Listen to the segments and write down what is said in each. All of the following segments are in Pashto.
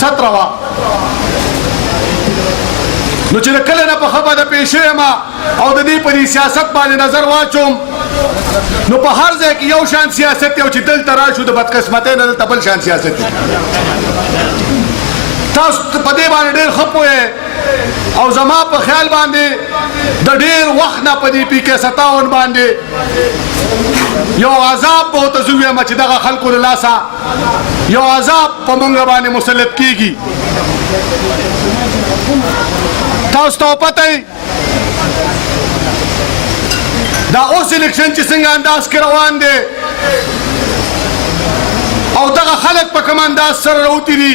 17 وه نو چې کله نه په خبره پیښ یم او د دې په سیاست باندې نظر واچوم نو په هر ځای کې یو شان سیاست دی او چې دلته راشو د بدقسمتۍ نه دلته بل شان سیاست دی تاسو په دې باندې ډېر ښه پوهې او زما په خیال باندې د ډېر وخت نه په دې PK 57 باندې یو عذاب به ورته زه ویم چې دغه خلکو له لاسه یو عذاب په موږ باندې مسلط کېږي تاسو ته پته ای دا اوس الیکشن چې څنګه انداز کې روان دی او دغه خلک په کوم انداز سره راوتي دي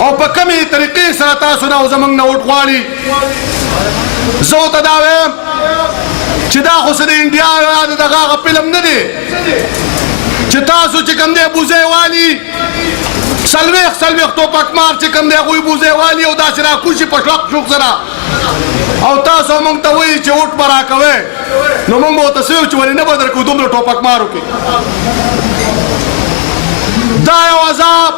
او په کومې طریقې سره تاسو نه او زموږ نه ووټ غواړي زه ورته دا وایم چې دا خو څه د انډیا یا د دغه هغه فلم نه دی چې تاسو چې کوم دی بوزۍ والي څلوېښت ټوپکمار چې کوم دی هغوی بوزۍ والي او داسې راکوشي په شوق شوق سره او تاسو موږ ته وایي چې ووټ به راکوئ نو موږ به ورته څه وایو چې ولې نه به درکړو دومره ټوپکمارو کې دا یو عذاب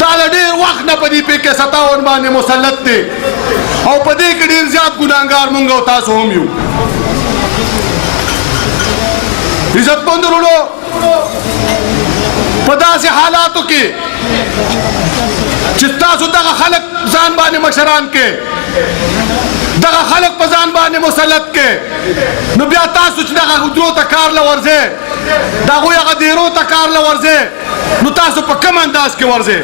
دا د ډېر وخت نه په دې PK 57 باندې مسلط دی او په دې کې ډېر زیات ګناهګار موږ او تاسو هم یو عزتمندو وروڼو په داسې حالاتو کې چې تاسو دغه خلک ځان باندې مشران کې دغه خلک په ځان باندې مسلط کې نو بیا تاسو چې دغه درو ته کار له ورځئ د هغوی هغه دیرو ته کار له ورځئ نو تاسو په کوم انداز کې ورځئ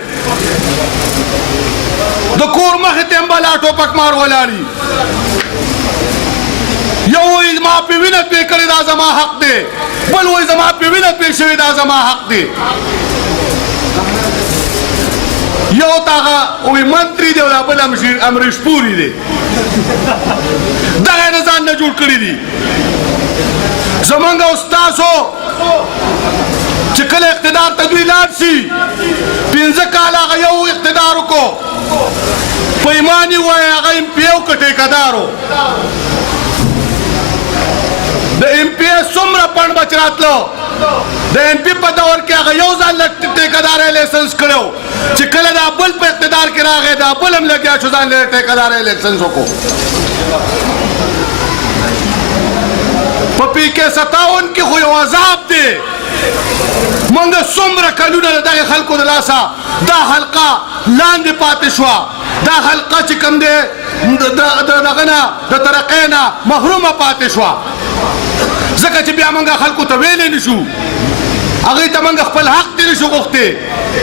د کور مخې ته هم بلا ټوپکمار ولاړي یو وایي زما پې وینه پې کړې دا زما حق دی بل وایي زما پې وینه پې شوې دا زما حق دی یو ته هغه وایي منتري دی او دا بل امریش پوري دی دغه یې د ځان نه جوړ کړي دي زمونږ او ستاسو چې کله اقتدار ته دوی لاړ شي 15 کاله هغه یو اقتدار وکړو په ایمان یې ووایي هغه MP و که ټیکهدار و د MP څومره پڼ بچ راتلو د MP په دور کې هغه یو ځل ټیکهدار لایسنس کړی و چې کله دا بل په اقتدار کې راغی دا بل هم لګیا شو ځان له ټیکهدار لایسنس وکړو په PK 57 کې خو یو عذاب دی موږ څومره کلونه د دغې خلکو د لاسه دا حلقه لاندې پاتې شوه دا حلقه چې کوم دی د دغه نه د ترقۍ نه محرومه پاتې شوه ځکه چې بیا موږ خلکو ته ویلی نه شو هغوی ته موږ خپل حق دی نه شو غوښتی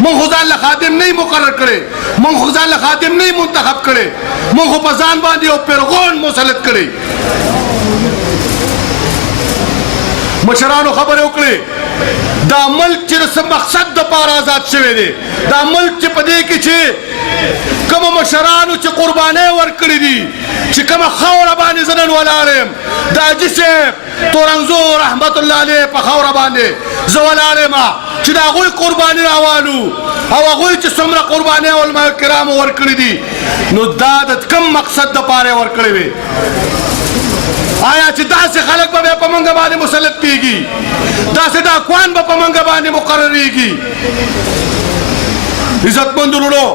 موږ خو ځان له خادم نه یې مقرر کړی موږ خو ځان له خادم نه یې منتخب کړی موږ خو په ځان باندې یو پیرغون مسلط کړی مشرانو خبرې وکړې دا ملک چې د څه مقصد دپاره آزاد شوی دی دا ملک چې په دې کې چې کومو مشرانو چې قربانۍ ورکړي دي چې کومه خاوره باندې زه نن ولاړ یم د حاجي صاحب تورنزو رحمت الله علیه په خاوره باندې زه ولاړ یم چې د هغوی قرباني راوالو او هغوی چې څومره قربانۍ علما کرامو ورکړي دي نو دا د کوم مقصد دپاره یې ورکړې وې آیا چې داسې خلک به بیا په موږ باندې مسلط کېږي داسې ډاکوان به په موږ باندې مقرریږي عزتمندو وروڼو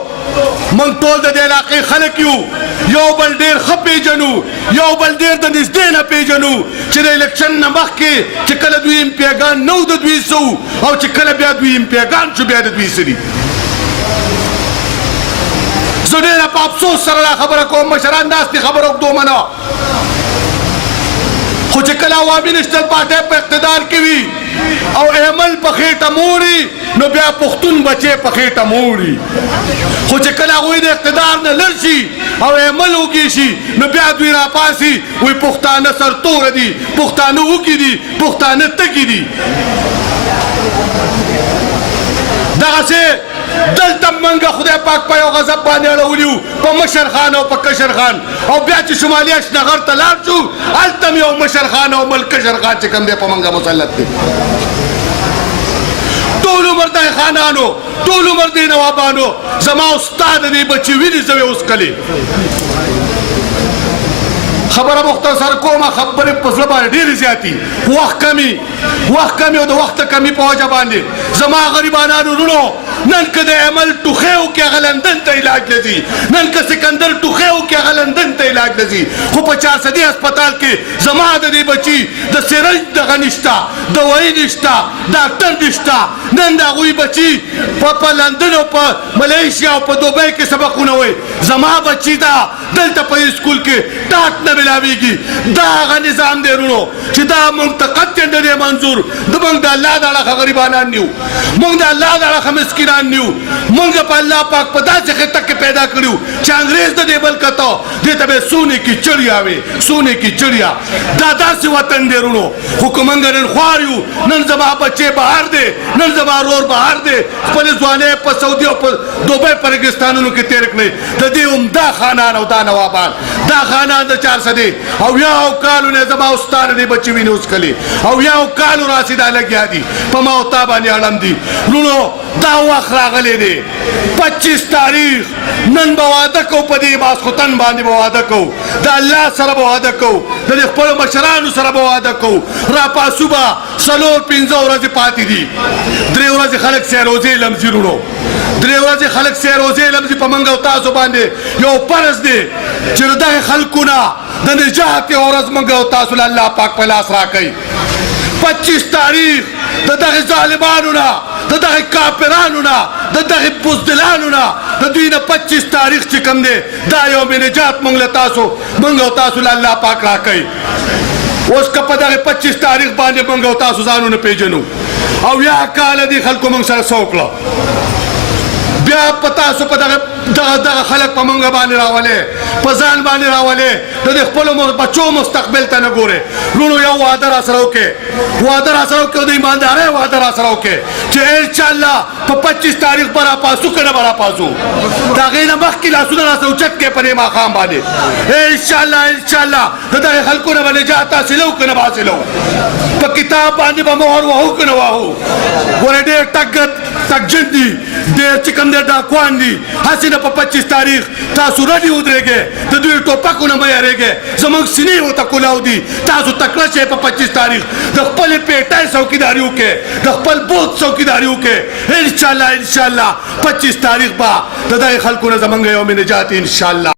موږ ټول د دې علاقې خلک یو یو بل ډېر ښه پېژنو یو بل ډېر د نږدې نه پېژنو چې د الیکشن نه مخکې چې کله دوی امپیاګان نه و د دوی څه او چې کله بیا دوی امپیاګان شو بیا د دوی څه دي زه ډېره په افسوس سره دا خبره کوم مشران ناستې خبره اوږدو منه خو چې کله عوامي نشنل پارټۍ په اقتدار کې وي او عمل په خېټه موړي نو بیا پښتون بچې په خېټه موړي خو چې کله هغوی د اقتدار نه لر شي او عمل وکړي شي نو بیا دوی راپاسي وایي پښتانه سرتوره دي پښتانه وږي دي پښتانه تږي دي دغسې دلته منګه خدای پاک په یو غضب باندې اړولي وو په مشر خان او په کشر خان او بیا چې شمالي اشنغر ته لاړ شو هلته هم یو مشر خان او بل کشر خان چې کوم دی په منګه مسلط دی ټول عمر دغې خانانو ټول عمر دې نوابانو زما او ستا د دې بچې وینې زه وې وڅکلې خبره مختصر کومه خبره په زړه باندې ډېرې زیاتې وخت کمی او د وخت کمی په وجه باندې زما غریبانانو وروڼو نن که د عمل ټوخی وکړي هغه لندن ته علاج لځي نن که سکندر ټوخی وکړي هغه لندن ته علاج لځي خو په چارسدي هسپتال کې زما د دې بچي د سرنج دغه نشته دوایي نشته ډاکټر نشته نن د هغوی بچي په لندن او په ملیشیا او په دوبۍ کې سبقونه وایي زما بچي دا دلته په سکول کې ټاټ نه ملاویږي دا هغه نظام دی وروڼو چې دا موږ ته قطعاً نه دی منظور موږ د الله د اړخه غریبانان نیو موږ د الله د اړخه مسکینان نیو موږ په الله پاک په داسې خطه کې پیدا کړیو چې انګریز د دې بل کته دې ته به سونې کې چړیا وي سونې کې چړیا دا داسې وطن دی وروڼو خو که موږ نن خوار یو نن زما بچې بهر دی نن زما رور بهر دی خپلې ځوانۍ په سعودي او په دوبۍ په ریګستانونو کې تېر کړئ د دې عمده خانان او دا نوابان دا خانان د 400 او یاو کالو نه زما استاد دې بچي ویني اوسکلي او یاو کالو راسي دا لګیا دي په ما او تا باندې اړم دي وروڼو دا وخت راغلی دی 25 تاریخ نن به واده کوو په دې ماسخوتن باندې به واده کوو د الله سره به واده کوو د دې خپلو مشرانو سره به واده کوو راپاسو به 4-5 ورځې پاتې دي 3 ورځې خلک سیروزې لمزي وروڼو 3 ورځې خلک سیروزې لمزي په موږ او تاسو باندې یو فرض دی چې د دغه خلکو نه د نجات یوه ورځ موږ او تاسو له الله پاک په لاس راکوي 25 تاریخ د دغه ظالمانو نه د دغه کافرانو نه د دغه بزدلانو نه د دوی نه 25 تاریخ چې کوم دی دا یوم نجات موږ له تاسو موږ او تاسو له الله پاک راکوي اوس که په دغه 25 تاریخ باندې موږ او تاسو ځانونه پیژنو او یا کاله دې خلکو موږ سره څه وکړه بیا په تاسو په دغه خلک په موږ باندې راولې په ځان باندې راولې د دې خپلو بچو مستقبل ته نه ګورې وروڼو یو واده را سره وکړې او د ایماندارۍ واده را سره وکړې چې انشاءالله په 25 تاریخ به راپاسو که نه به راپاسو د هغې نه مخکې لاسونه را سره اوچت کړې په دې ماښام باندې انشاءالله د دغې خلکو نه به نجات حاصلو که نه به حاصلو په کتاب باندې به مهر وهو که نه وهو ګوره ډېر تکجن دي ډېر چې کوم دی ډاکوان دي هسې نه په 25 تاریخ تاسو رډي ودرېږئ د دوی ټوپکو نه مه یارېږئ زموږ سینې ورته کولاو دي تاسو تکړه شئ په 25 تاریخ د خپلې پیټۍ څوکیداري وکړئ د خپل بوت څوکیداري وکړئ انشاءالله 25 تاریخ به د دغې خلکو نه زموږ یوم نجات انشاءالله